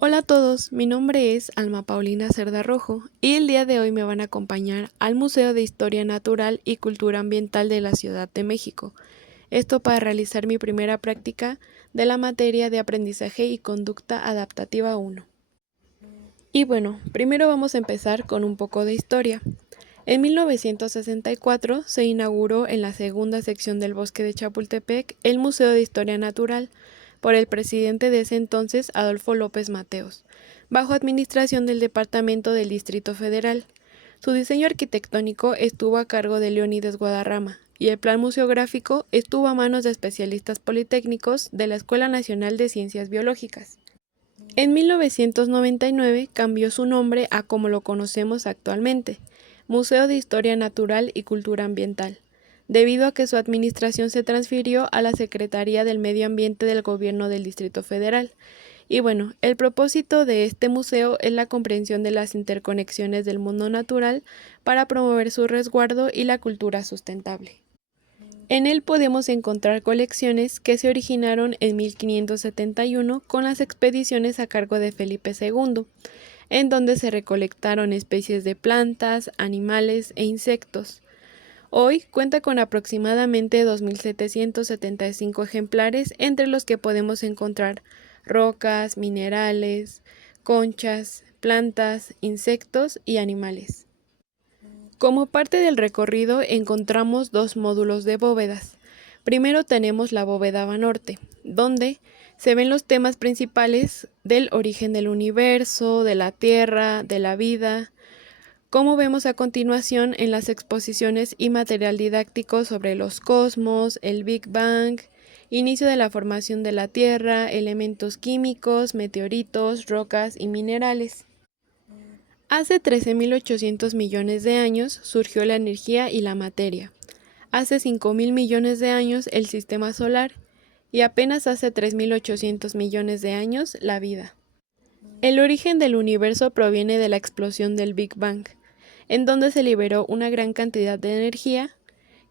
Hola a todos, mi nombre es Alma Paulina Cerda Rojo y el día de hoy me van a acompañar al Museo de Historia Natural y Cultura Ambiental de la Ciudad de México. Esto para realizar mi primera práctica de la materia de aprendizaje y conducta adaptativa 1. Y bueno, primero vamos a empezar con un poco de historia. En 1964 se inauguró en la segunda sección del Bosque de Chapultepec el Museo de Historia Natural por el presidente de ese entonces, Adolfo López Mateos, bajo administración del Departamento del Distrito Federal. Su diseño arquitectónico estuvo a cargo de Leónides Guadarrama y el plan museográfico estuvo a manos de especialistas politécnicos de la Escuela Nacional de Ciencias Biológicas. En 1999 cambió su nombre a como lo conocemos actualmente, Museo de Historia Natural y Cultura Ambiental, debido a que su administración se transfirió a la Secretaría del Medio Ambiente del Gobierno del Distrito Federal. Y bueno, el propósito de este museo es la comprensión de las interconexiones del mundo natural para promover su resguardo y la cultura sustentable. En él podemos encontrar colecciones que se originaron en 1571 con las expediciones a cargo de Felipe II, en donde se recolectaron especies de plantas, animales e insectos. Hoy cuenta con aproximadamente 2.775 ejemplares, entre los que podemos encontrar rocas, minerales, conchas, plantas, insectos y animales. Como parte del recorrido encontramos dos módulos de bóvedas. Primero tenemos la bóveda norte, donde se ven los temas principales del origen del universo, de la Tierra, de la vida, como vemos a continuación en las exposiciones y material didáctico sobre los cosmos, el Big Bang, inicio de la formación de la Tierra, elementos químicos, meteoritos, rocas y minerales. Hace 13.800 millones de años surgió la energía y la materia. Hace 5.000 millones de años el sistema solar y apenas hace 3.800 millones de años la vida. El origen del universo proviene de la explosión del Big Bang, en donde se liberó una gran cantidad de energía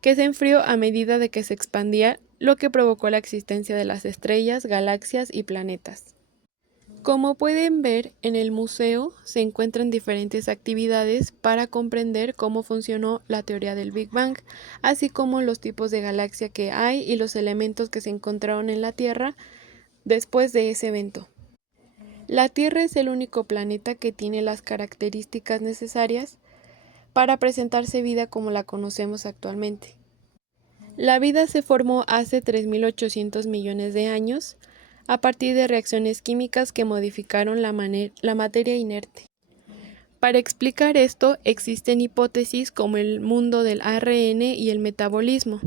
que se enfrió a medida de que se expandía, lo que provocó la existencia de las estrellas, galaxias y planetas. Como pueden ver, en el museo se encuentran diferentes actividades para comprender cómo funcionó la teoría del Big Bang, así como los tipos de galaxia que hay y los elementos que se encontraron en la Tierra después de ese evento. La Tierra es el único planeta que tiene las características necesarias para presentarse vida como la conocemos actualmente. La vida se formó hace 3.800 millones de años a partir de reacciones químicas que modificaron la materia inerte. Para explicar esto existen hipótesis como el mundo del ARN y el metabolismo.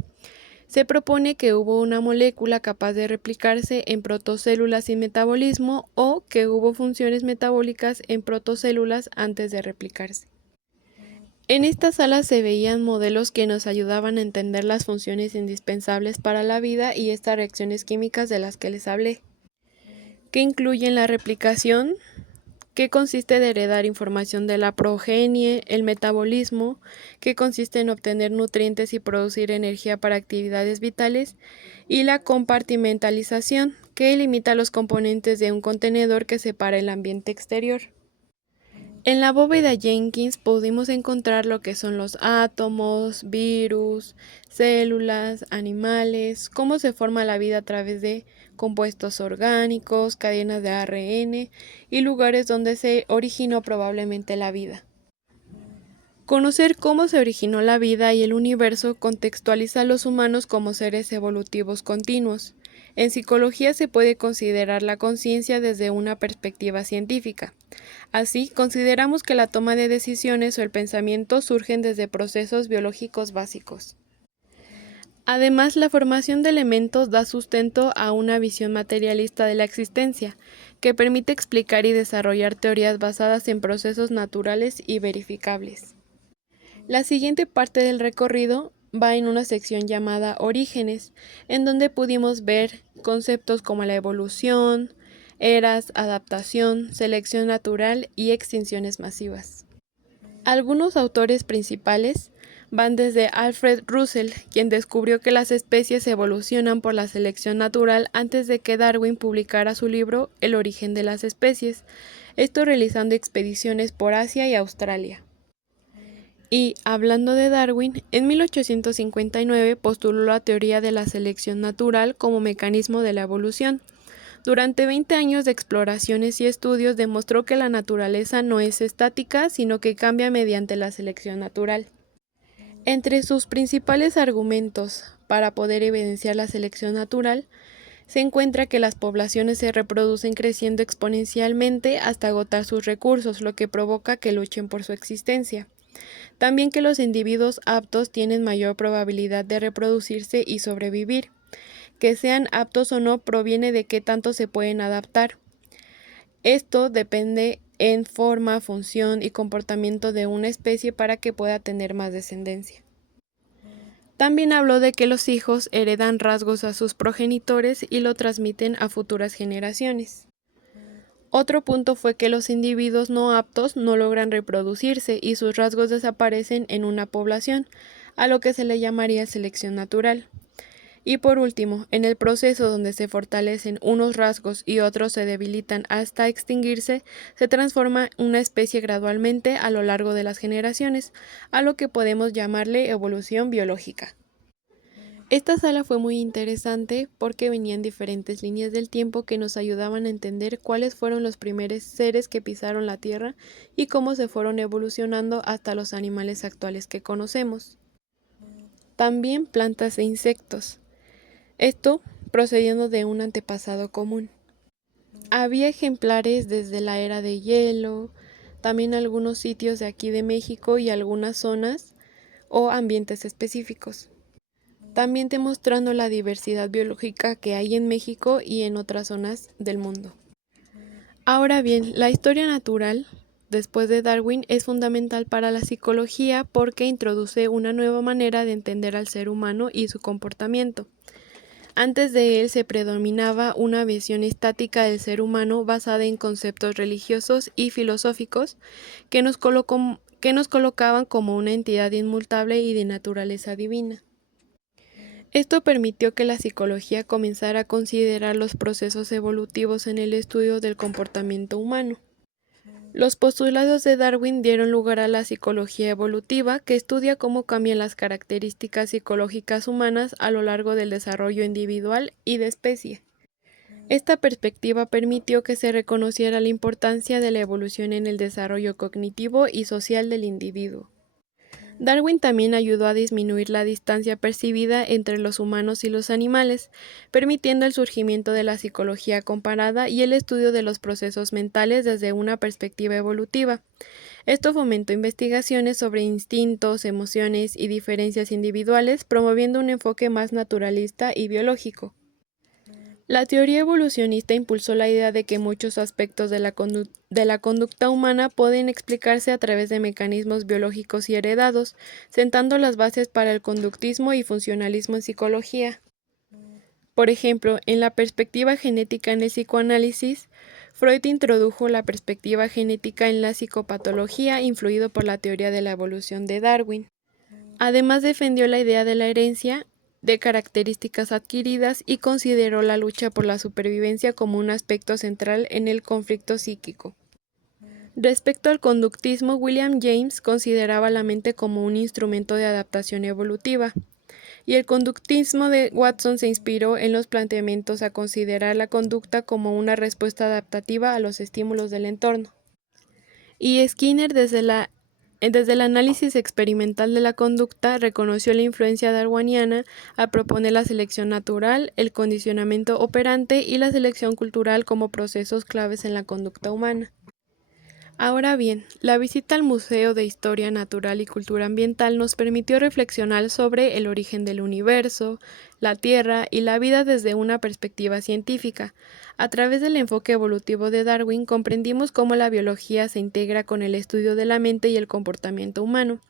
Se propone que hubo una molécula capaz de replicarse en protocélulas sin metabolismo o que hubo funciones metabólicas en protocélulas antes de replicarse. En esta sala se veían modelos que nos ayudaban a entender las funciones indispensables para la vida y estas reacciones químicas de las que les hablé, que incluyen la replicación, que consiste de heredar información de la progenie, el metabolismo, que consiste en obtener nutrientes y producir energía para actividades vitales, y la compartimentalización, que limita los componentes de un contenedor que separa el ambiente exterior. En la bóveda Jenkins pudimos encontrar lo que son los átomos, virus, células, animales, cómo se forma la vida a través de compuestos orgánicos, cadenas de ARN y lugares donde se originó probablemente la vida. Conocer cómo se originó la vida y el universo contextualiza a los humanos como seres evolutivos continuos. En psicología se puede considerar la conciencia desde una perspectiva científica. Así, consideramos que la toma de decisiones o el pensamiento surgen desde procesos biológicos básicos. Además, la formación de elementos da sustento a una visión materialista de la existencia, que permite explicar y desarrollar teorías basadas en procesos naturales y verificables. La siguiente parte del recorrido va en una sección llamada Orígenes, en donde pudimos ver conceptos como la evolución, eras, adaptación, selección natural y extinciones masivas. Algunos autores principales van desde Alfred Russell, quien descubrió que las especies evolucionan por la selección natural antes de que Darwin publicara su libro El origen de las especies, esto realizando expediciones por Asia y Australia. Y, hablando de Darwin, en 1859 postuló la teoría de la selección natural como mecanismo de la evolución. Durante 20 años de exploraciones y estudios demostró que la naturaleza no es estática, sino que cambia mediante la selección natural. Entre sus principales argumentos para poder evidenciar la selección natural, se encuentra que las poblaciones se reproducen creciendo exponencialmente hasta agotar sus recursos, lo que provoca que luchen por su existencia. También que los individuos aptos tienen mayor probabilidad de reproducirse y sobrevivir. Que sean aptos o no proviene de qué tanto se pueden adaptar. Esto depende en forma, función y comportamiento de una especie para que pueda tener más descendencia. También habló de que los hijos heredan rasgos a sus progenitores y lo transmiten a futuras generaciones. Otro punto fue que los individuos no aptos no logran reproducirse y sus rasgos desaparecen en una población, a lo que se le llamaría selección natural. Y por último, en el proceso donde se fortalecen unos rasgos y otros se debilitan hasta extinguirse, se transforma una especie gradualmente a lo largo de las generaciones, a lo que podemos llamarle evolución biológica. Esta sala fue muy interesante porque venían diferentes líneas del tiempo que nos ayudaban a entender cuáles fueron los primeros seres que pisaron la Tierra y cómo se fueron evolucionando hasta los animales actuales que conocemos. También plantas e insectos. Esto procediendo de un antepasado común. Había ejemplares desde la era de hielo, también algunos sitios de aquí de México y algunas zonas o ambientes específicos. También demostrando la diversidad biológica que hay en México y en otras zonas del mundo. Ahora bien, la historia natural, después de Darwin, es fundamental para la psicología porque introduce una nueva manera de entender al ser humano y su comportamiento. Antes de él se predominaba una visión estática del ser humano basada en conceptos religiosos y filosóficos que nos colocaban como una entidad inmutable y de naturaleza divina. Esto permitió que la psicología comenzara a considerar los procesos evolutivos en el estudio del comportamiento humano. Los postulados de Darwin dieron lugar a la psicología evolutiva, que estudia cómo cambian las características psicológicas humanas a lo largo del desarrollo individual y de especie. Esta perspectiva permitió que se reconociera la importancia de la evolución en el desarrollo cognitivo y social del individuo. Darwin también ayudó a disminuir la distancia percibida entre los humanos y los animales, permitiendo el surgimiento de la psicología comparada y el estudio de los procesos mentales desde una perspectiva evolutiva. Esto fomentó investigaciones sobre instintos, emociones y diferencias individuales, promoviendo un enfoque más naturalista y biológico. La teoría evolucionista impulsó la idea de que muchos aspectos de la conducta humana pueden explicarse a través de mecanismos biológicos y heredados, sentando las bases para el conductismo y funcionalismo en psicología. Por ejemplo, en la perspectiva genética en el psicoanálisis, Freud introdujo la perspectiva genética en la psicopatología, influido por la teoría de la evolución de Darwin. Además, defendió la idea de la herencia de características adquiridas y consideró la lucha por la supervivencia como un aspecto central en el conflicto psíquico. Respecto al conductismo, William James consideraba la mente como un instrumento de adaptación evolutiva, y el conductismo de Watson se inspiró en los planteamientos a considerar la conducta como una respuesta adaptativa a los estímulos del entorno. Y Skinner, desde el análisis experimental de la conducta, reconoció la influencia darwiniana a proponer la selección natural, el condicionamiento operante y la selección cultural como procesos claves en la conducta humana. Ahora bien, la visita al Museo de Historia Natural y Cultura Ambiental nos permitió reflexionar sobre el origen del universo, la Tierra y la vida desde una perspectiva científica. A través del enfoque evolutivo de Darwin comprendimos cómo la biología se integra con el estudio de la mente y el comportamiento humano.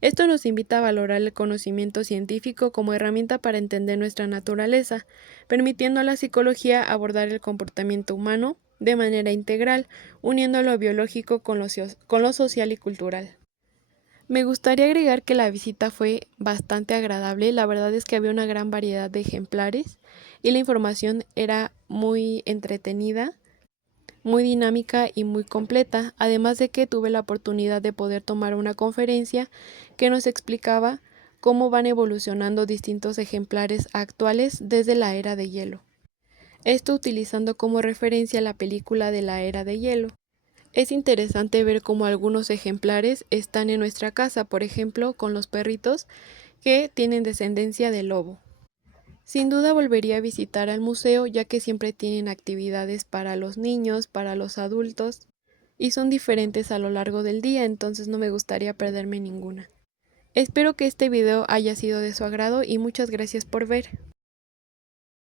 Esto nos invita a valorar el conocimiento científico como herramienta para entender nuestra naturaleza, permitiendo a la psicología abordar el comportamiento humano de manera integral, uniendo lo biológico con lo social y cultural. Me gustaría agregar que la visita fue bastante agradable, la verdad es que había una gran variedad de ejemplares y la información era muy entretenida, muy dinámica y muy completa, además de que tuve la oportunidad de poder tomar una conferencia que nos explicaba cómo van evolucionando distintos ejemplares actuales desde la era de hielo. Esto utilizando como referencia la película de la era de hielo. Es interesante ver cómo algunos ejemplares están en nuestra casa, por ejemplo, con los perritos que tienen descendencia de lobo. Sin duda volvería a visitar al museo ya que siempre tienen actividades para los niños, para los adultos y son diferentes a lo largo del día, entonces no me gustaría perderme ninguna. Espero que este video haya sido de su agrado y muchas gracias por ver.